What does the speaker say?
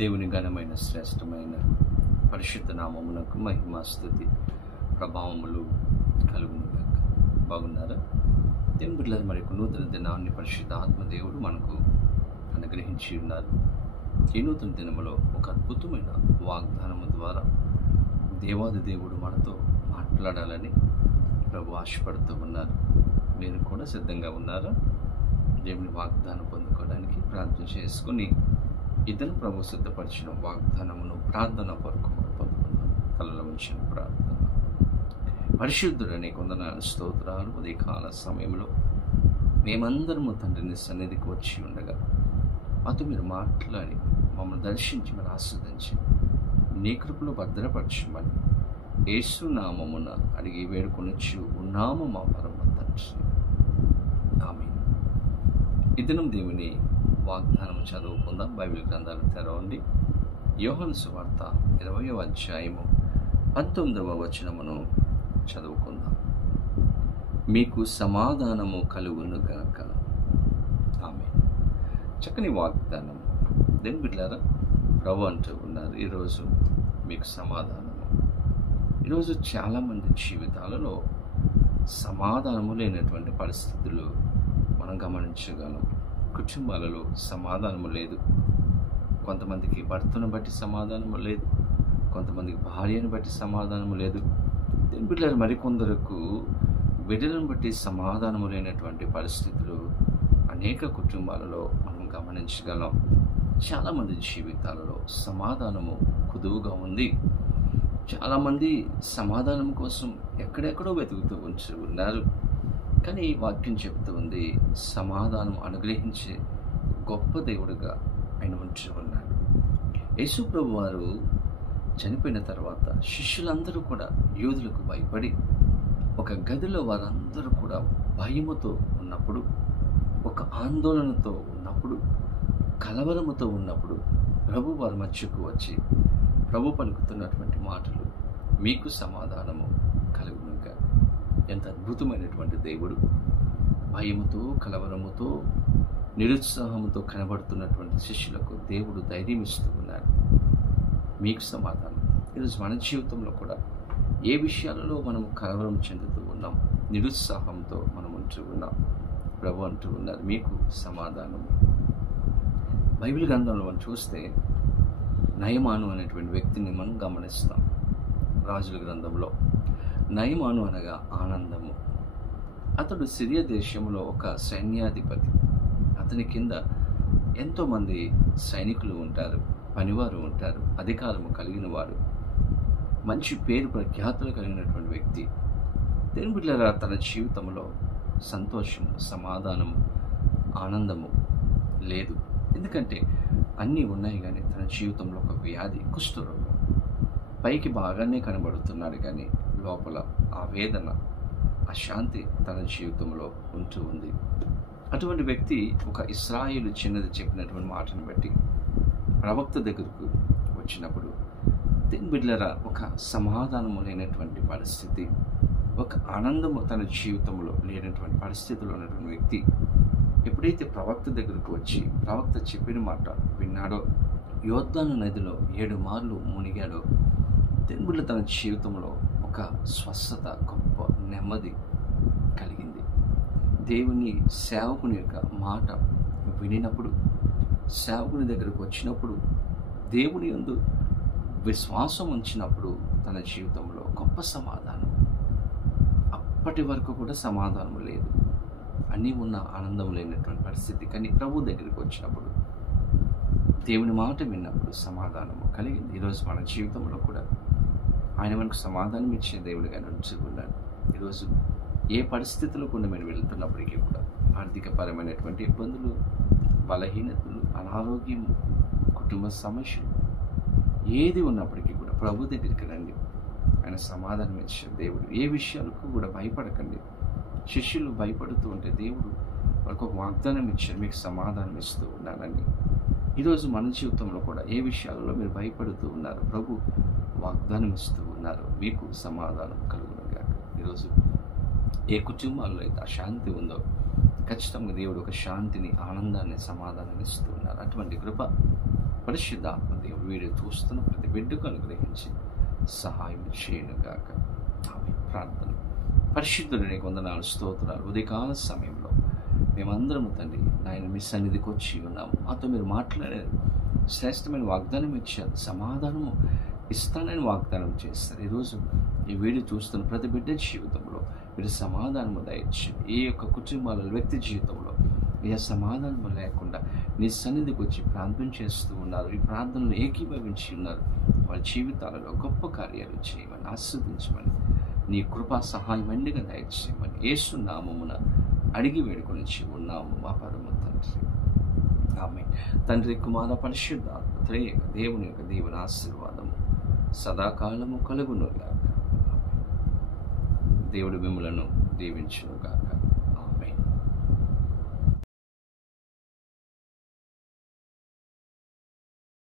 దేవుని ఘనమైన శ్రేష్టమైన పరిశుద్ధ నామమునకు మహిమ స్తుతి ప్రభావములు కలుగునుగాక. బాగున్నారా? దేవుని బిడ్డలారా, మరి నూతన దినాన్ని పరిశుద్ధ ఆత్మదేవుడు మనకు అనుగ్రహించి ఉన్నారు. ఈ నూతన దినములో ఒక అద్భుతమైన వాగ్దానము ద్వారా దేవాది దేవుడు మనతో మాట్లాడాలని ప్రభు ఆశపడుతూ ఉన్నారు. మీరు కూడా సిద్ధంగా ఉన్నారా? దేవుని వాగ్దానం పొందుకోవడానికి ప్రార్థన చేసుకుని ఇద్దరు ప్రభు సిద్ధపరిచిన వాగ్దానమును ప్రార్థన కొరకు పొందుకున్నాం. తలలో ఉంచిన ప్రార్థన. పరిశుద్ధుడనే కొందనాలు స్తోత్రాలు. ఉదయకాల సమయంలో మేమందరము తండ్రిని సన్నిధికి వచ్చి ఉండగా మాతో మీరు మాట్లాడి మమ్మల్ని దర్శించి మరి ఆస్వాదించి నీ కృపలో భద్రపరచమని యేసు నామమున అడిగి వేడుకొనొచ్చు ఉన్నాము మా పరమ తండ్రి. ఆమేన్. ఈ దినం దేవుని వాగ్దానం చదువుకుందాం. బైబిల్ గ్రంథాలు తెరవండి. యోహాను సువార్త 20వ అధ్యాయము 19వ వచనమును చదువుకుందాం. మీకు సమాధానము కలుగునుగాక. ఆమేన్. చక్కని వాగ్దానం. దేవుని బిడ్డలారా, ప్రభు అంటూ ఉన్నారు, ఈరోజు మీకు సమాధానము. ఈరోజు చాలామంది జీవితాలలో సమాధానము లేనటువంటి పరిస్థితులు మనం గమనించగలం. కుటుంబాలలో సమాధానము లేదు. కొంతమందికి భర్తను బట్టి సమాధానము లేదు, కొంతమందికి భార్యను బట్టి సమాధానము లేదు. దీని బిడ్డలు మరికొందరకు బిడ్డలను బట్టి సమాధానము లేనటువంటి పరిస్థితులు అనేక కుటుంబాలలో మనం గమనించగలం. చాలామంది జీవితాలలో సమాధానము కుదువుగా ఉంది. చాలామంది సమాధానం కోసం ఎక్కడెక్కడో వెతుకుతూ ఉంచి ఉన్నారు. కానీ వాక్యం చెబుతూ ఉంది, సమాధానం అనుగ్రహించే గొప్ప దేవుడుగా ఆయన ఉంచి ఉన్నాడు. యేసు ప్రభు వారు చనిపోయిన తర్వాత శిష్యులందరూ కూడా యూదులకు భయపడి ఒక గదిలో వారందరూ కూడా భయముతో ఉన్నప్పుడు, ఒక ఆందోళనతో ఉన్నప్పుడు, కలవరముతో ఉన్నప్పుడు ప్రభు వారి మధ్యకు వచ్చి ప్రభు పలుకుతున్నటువంటి మాటలు, మీకు సమాధానము కలుగునుగా. ఎంత అద్భుతమైనటువంటి దేవుడు! భయముతో, కలవరముతో, నిరుత్సాహంతో కనబడుతున్నటువంటి శిష్యులకు దేవుడు ధైర్యం ఇస్తూ ఉన్నాడు. మీకు సమాధానం. ఈరోజు మన జీవితంలో కూడా ఏ విషయాలలో మనం కలవరం చెందుతూ ఉన్నాం, నిరుత్సాహంతో మనం ఉంటూ ఉన్నాం, ప్రభు అంటూ ఉన్నారు, మీకు సమాధానము. బైబిల్ గ్రంథంలో మనం చూస్తే నయమాను అనేటువంటి వ్యక్తిని మనం గమనిస్తాం. రాజుల గ్రంథంలో నయమాను అనగా ఆనందము. అతడు సిరియా దేశంలో ఒక సైన్యాధిపతి. అతని కింద ఎంతోమంది సైనికులు ఉంటారు, పనివారు ఉంటారు, అధికారము కలిగిన వారు, మంచి పేరు ప్రఖ్యాతులు కలిగినటువంటి వ్యక్తి. దేవుని బిడ్డలారా, తన జీవితంలో సంతోషము, సమాధానము, ఆనందము లేదు. ఎందుకంటే అన్నీ ఉన్నాయి, కానీ తన జీవితంలో ఒక వ్యాధి, కుష్ఠరోగం. పైకి బాగానే కనబడుతున్నాడు, కానీ లోపల ఆ వేదన, అశాంతి తన జీవితంలో ఉంటూ ఉంది. అటువంటి వ్యక్తి ఒక ఇశ్రాయేలు చిన్నది చెప్పినటువంటి మాటను బట్టి ప్రవక్త దగ్గరకు వచ్చినప్పుడు, దీని బిడ్డలారా, ఒక సమాధానము లేనటువంటి పరిస్థితి, ఒక ఆనందము తన జీవితంలో లేనటువంటి పరిస్థితిలో ఉన్నటువంటి వ్యక్తి ఎప్పుడైతే ప్రవక్త దగ్గరకు వచ్చి ప్రవక్త చెప్పిన మాట విన్నాడో, యోర్దాను నదిలో 7 మార్లు మునిగాడో, దేవుడు తన జీవితంలో ఒక స్వస్థత, గొప్ప నెమ్మది కలిగింది. దేవుని సేవకుని యొక్క మాట వినినప్పుడు, సేవకుని దగ్గరకు వచ్చినప్పుడు, దేవుని యందు విశ్వాసం ఉంచినప్పుడు తన జీవితంలో గొప్ప సమాధానం. అప్పటి వరకు కూడా సమాధానం లేదు, అన్నీ ఉన్న ఆనందం లేనటువంటి పరిస్థితి. కానీ ప్రభు దగ్గరికి వచ్చినప్పుడు, దేవుని మాట విన్నప్పుడు సమాధానము కలిగింది. ఈరోజు మన జీవితంలో కూడా ఆయన మనకు సమాధానం ఇచ్చే దేవుడిగా ఉంచుకున్నాడు. ఈరోజు ఏ పరిస్థితుల్లో కూడా మేము వెళ్తున్నప్పటికీ కూడా, ఆర్థికపరమైనటువంటి ఇబ్బందులు, బలహీనతలు, అనారోగ్యం, కుటుంబ సమస్యలు ఏది ఉన్నప్పటికీ కూడా ప్రభు దగ్గరికి రండి. ఆయన సమాధానం ఇచ్చే దేవుడు. ఏ విషయాలకు కూడా భయపడకండి. శిష్యులు భయపడుతూ ఉంటే దేవుడు వాళ్ళకు ఒక వాగ్దానం ఇచ్చారు, మీకు సమాధానం ఇస్తూ ఉన్నానని. ఈరోజు మన జీవితంలో కూడా ఏ విషయాలలో మీరు భయపడుతూ ఉన్నారు, ప్రభు వాగ్దానం ఇస్తూ ఉన్నారు, మీకు సమాధానం కలుగునుగాక. ఈరోజు ఏ కుటుంబాల్లో అయితే అశాంతి ఉందో, ఖచ్చితంగా దేవుడు ఒక శాంతిని, ఆనందాన్ని, సమాధానాన్ని ఇస్తూ ఉన్నారు. అటువంటి కృప పరిశుద్ధాత్మ దేవుడు వీడియో చూస్తున్న ప్రతి బిడ్డకు అనుగ్రహించి సహాయం చేయను గాక. ఆమె ప్రార్థన. పరిశుద్ధుడు నీకు వందనాలు, స్తోత్రాలు. ఉదయకాల సమయంలో మేమందరము తండ్రి నాయన మీ సన్నిధికి వచ్చి ఉన్నాము. మాతో మీరు మాట్లాడారు, శ్రేష్టమైన వాగ్దానం ఇచ్చారు, సమాధానము ఇస్తానని వాగ్దానం చేస్తారు. ఈరోజు ఈ వీడియో చూస్తున్న ప్రతి బిడ్డ జీవితంలో మీరు సమాధానము దయచేయండి. ఏ యొక్క కుటుంబాల వ్యక్తి జీవితంలో ఏ సమాధానము లేకుండా నీ సన్నిధికి వచ్చి ప్రార్థన చేస్తూ ఉన్నారు, ఈ ప్రార్థనలు ఏకీభవించి ఉన్నారు, వాళ్ళ జీవితాలలో గొప్ప కార్యాలు చేయమని, ఆస్వాదించమని, నీ కృపా సహాయం మెండుగా దయచేయమని యేసు నామమున అడిగి వేడుకొని ఉన్నాము మా పరమ తండ్రి. ఆమేన్. తండ్రి, కుమార, పరిశుద్ధాత్మ త్రియేక దేవుని యొక్క దేవుని ఆశీర్వాదము సదాకాలము కలుగును గాక. దేవుడు మిమ్ములను దీవించును గాక.